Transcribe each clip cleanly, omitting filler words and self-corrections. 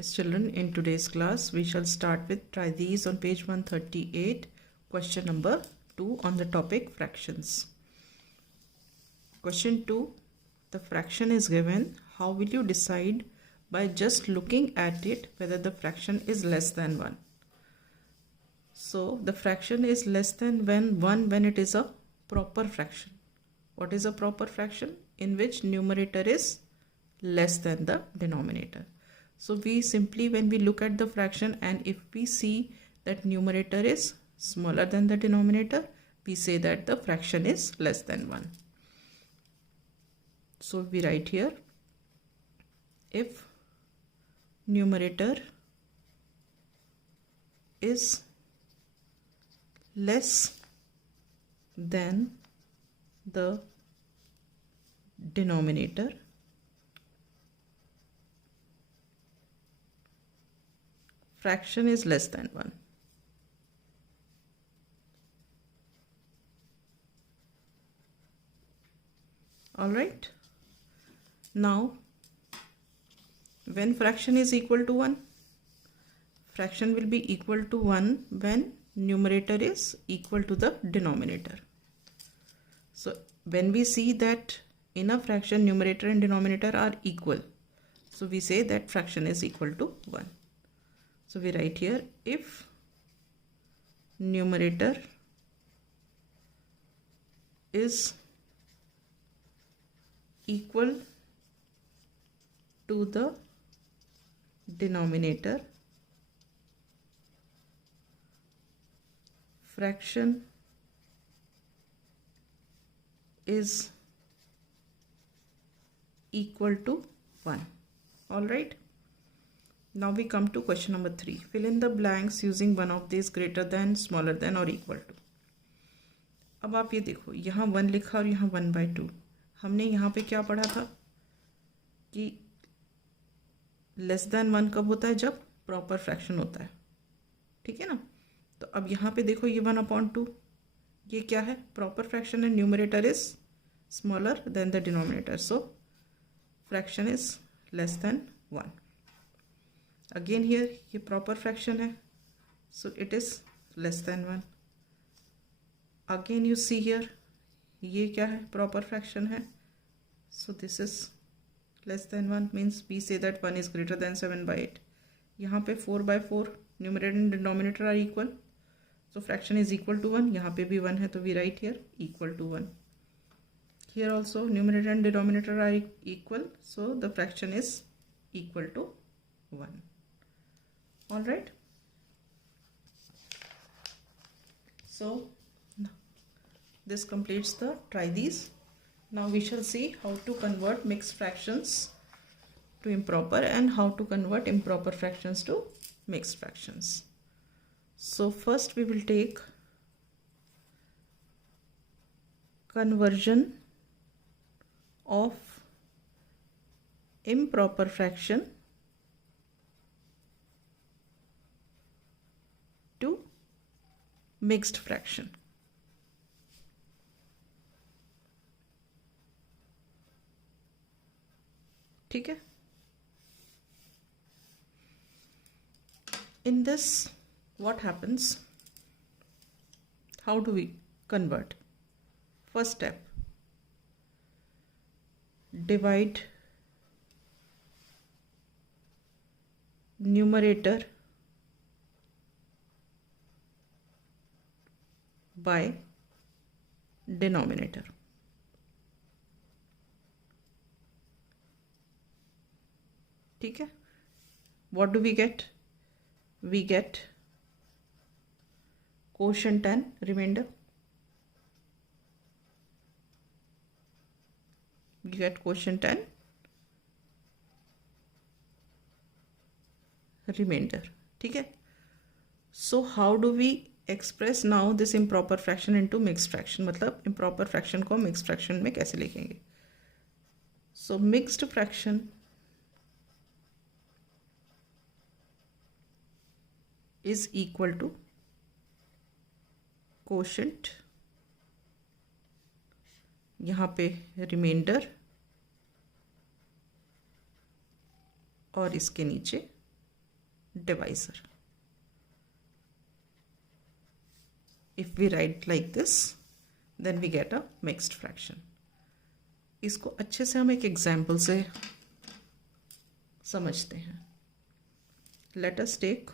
Yes, children, in today's class, we shall start with try these on page 138, question number 2 on the topic fractions. Question 2, the fraction is given. How will you decide by just looking at it whether the fraction is less than 1? So, the fraction is less than 1 when it is a proper fraction. What is a proper fraction? In which numerator is less than the denominator. So we simply, when we look at the fraction and if we see that numerator is smaller than the denominator, we say that the fraction is less than 1. So we write here, if numerator is less than the denominator, fraction is less than 1. Alright. Now, when fraction is equal to 1, fraction will be equal to 1 when numerator is equal to the denominator. So, when we see that in a fraction numerator and denominator are equal, so we say that fraction is equal to 1. So we write here, if numerator is equal to the denominator, fraction is equal to 1. All right. Now we come to question number 3. Fill in the blanks using one of these greater than, smaller than or equal to. अब आप ये देखो, यहाँ 1 लिखा और यहाँ 1/2. हमने यहाँ पे क्या पढ़ा था कि लेस देन 1 कब होता है? जब प्रॉपर फ्रैक्शन होता है. ठीक है ना? तो अब यहाँ पे देखो, ये 1/2 ये क्या है? प्रॉपर फ्रैक्शन है. Numerator is smaller than the denominator, so fraction is less than 1. Again here, ये proper fraction है, so it is less than 1. Again you see here, ये क्या है? Proper fraction है, so this is less than 1, means we say that 1 is greater than 7/8. यहाँ पे 4/4 numerator and denominator are equal, so fraction is equal to 1. यहाँ पे भी 1 है, तो we write here equal to 1. Here also numerator and denominator are equal, so the fraction is equal to 1. All right. So this completes the try these. Now we shall see how to convert mixed fractions to improper and how to convert improper fractions to mixed fractions. So first we will take conversion of improper fraction to mixed fraction. ठीक है? In this, what happens? How do we convert? First step, divide numerator by denominator. ठीक है? What do we get? We get quotient and remainder. We get quotient and remainder. ठीक है? So how do we express now this improper fraction into mixed fraction? मतलब improper fraction को mixed fraction में कैसे लिखेंगे? So mixed fraction is equal to quotient, यहाँ पे reminder और इसके नीचे divisor. If we write like this, then we get a mixed fraction. इसको अच्छे से हम एक एग्जाम्पल से समझते हैं. Let us take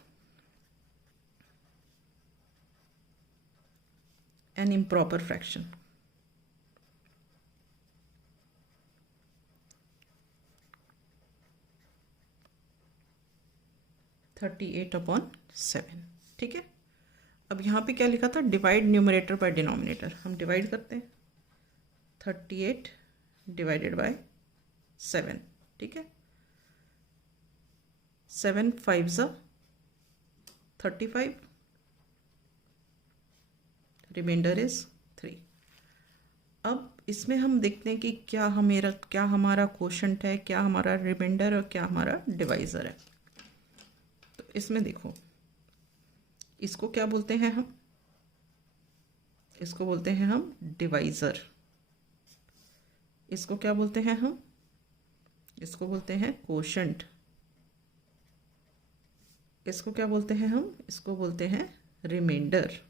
an improper fraction. (38/7). ठीक है. अब यहाँ पे क्या लिखा था? Divide numerator by denominator. हम डिवाइड करते हैं. 38 डिवाइडेड बाय 7. ठीक है. 7 5s 35. Reminder is 3. अब इसमें हम देखते हैं कि क्या हमारा कोशंट है, क्या हमारा रिमाइंडर और क्या हमारा डिवाइजर है. तो इसमें देखो, इसको क्या बोलते हैं हम? इसको बोलते हैं हम डिवाइजर. इसको क्या बोलते हैं हम? इसको बोलते हैं कोशंट. इसको क्या बोलते हैं हम? इसको बोलते हैं रिमाइंडर.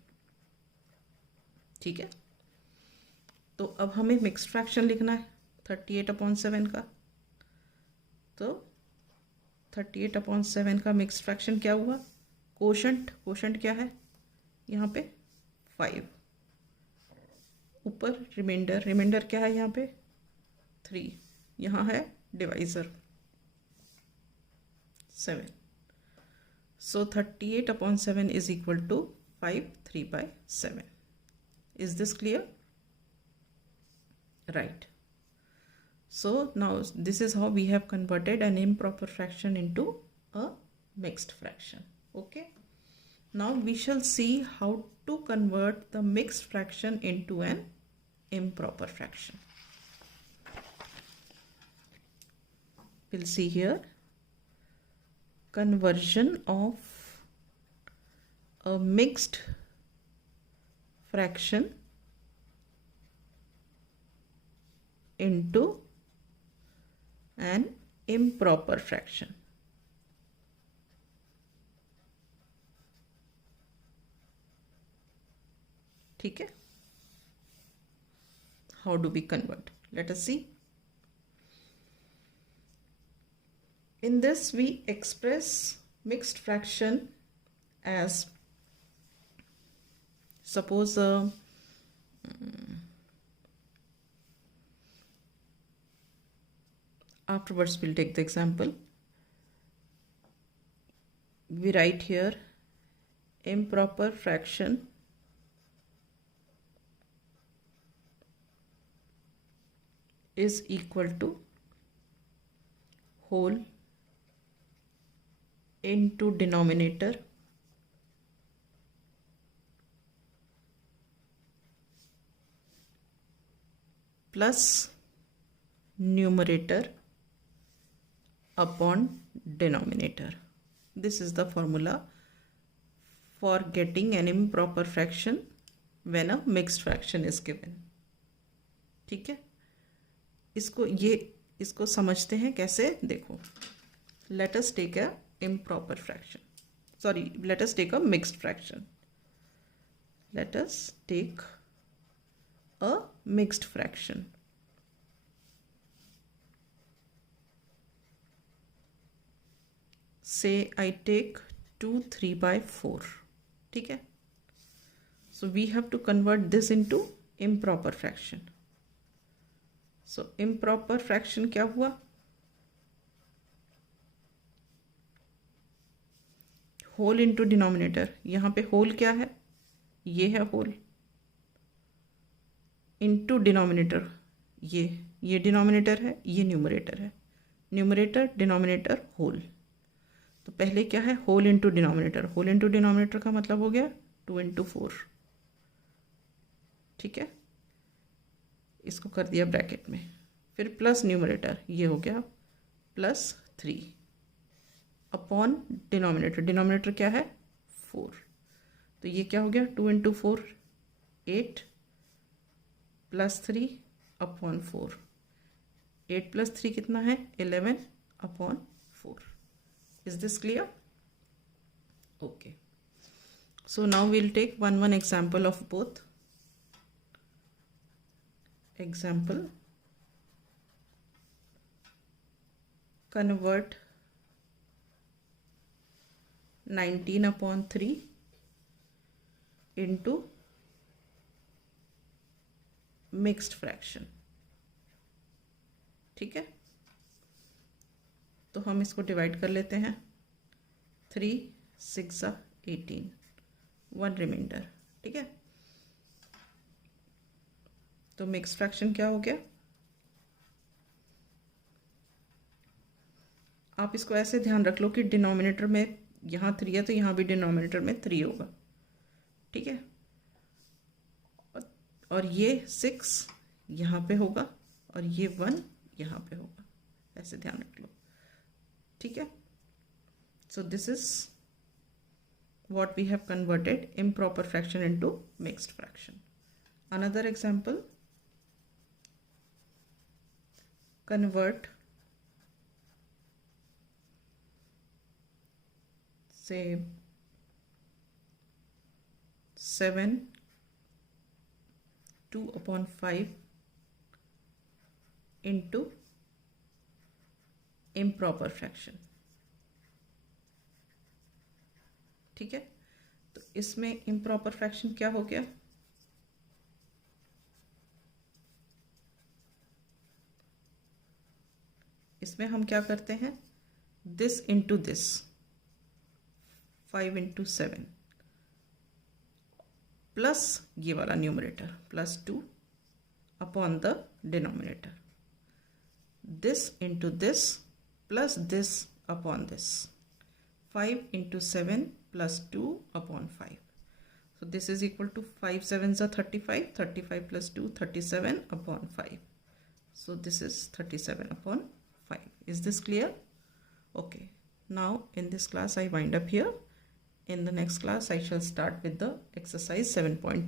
ठीक है. तो अब हमें मिक्स्ड फ्रैक्शन लिखना है 38/7 का. तो 38/7 का मिक्स्ड फ्रैक्शन क्या हुआ? कोशंट. कोशंट क्या है यहाँ पे? 5. ऊपर रिमाइंडर. रिमाइंडर क्या है यहाँ पे? 3. यहाँ है divisor 7. So 38/7 is equal to 5 3/7. Is this clear? Right. So now this is how we have converted an improper fraction into a mixed fraction. Okay. Now we shall see how to convert the mixed fraction into an improper fraction. We'll see here conversion of a mixed fraction into an improper fraction. ठीक है. How do we convert? Let us see. In this we express mixed fraction as, suppose afterwards we'll take the example. We write here improper fraction is equal to whole into denominator plus numerator upon denominator. This is the formula for getting an improper fraction when a mixed fraction is given. ठीक है. इसको समझते हैं कैसे. देखो, let us take a improper fraction. Sorry, let us take a mixed fraction. Let us take a mixed fraction. Say I take 2 3/4. ठीक है. So we have to convert this into improper fraction. So improper fraction क्या हुआ? Whole into denominator. यहाँ पे whole क्या है? ये है होल. इंटू डिनोमिनेटर, ये डिनोमिनेटर है, ये न्यूमरेटर है. Numerator denominator whole. तो पहले क्या है? Whole into denominator. Whole into denominator का मतलब हो गया 2 × 4. ठीक है. इसको कर दिया ब्रैकेट में. फिर प्लस न्यूमरेटर, ये हो गया +3 अपॉन डिनोमिनेटर. डिनोमिनेटर क्या है? 4. तो ये क्या हो गया? 2 × 4 8 +3 अपॉन 4. 8 + 3 कितना है? 11 upon 4. Is this clear? Okay. So now we'll take one example of both. Example, convert 19/3 into mixed fraction. ठीक है, तो हम इसको डिवाइड कर लेते हैं. 3 6 18, 1 रिमाइंडर. ठीक है, तो मिक्स फ्रैक्शन क्या हो गया? आप इसको ऐसे ध्यान रख लो कि डिनोमिनेटर में यहाँ 3 है तो यहाँ भी डिनोमिनेटर में 3 होगा. ठीक है, और ये 6 यहाँ पे होगा और ये 1 यहाँ पे होगा. ऐसे ध्यान रख लो. ठीक है, so this is what we have converted improper fraction into mixed fraction. Another example, convert say 7 2/5 into improper fraction. ठीक है, तो इसमें इम्प्रॉपर फ्रैक्शन क्या हो गया? इसमें हम क्या करते हैं? This into this, 5 into 7 plus ये वाला numerator plus 2 upon the denominator. This into this plus this upon this, 5 into 7 plus 2 upon 5. So this is equal to 5 7s are 35, 35 plus 2, 37 upon 5. So this is 37 upon 5. Is this clear? Okay. Now in this class I wind up here. In the next class I shall start with the exercise 7.2.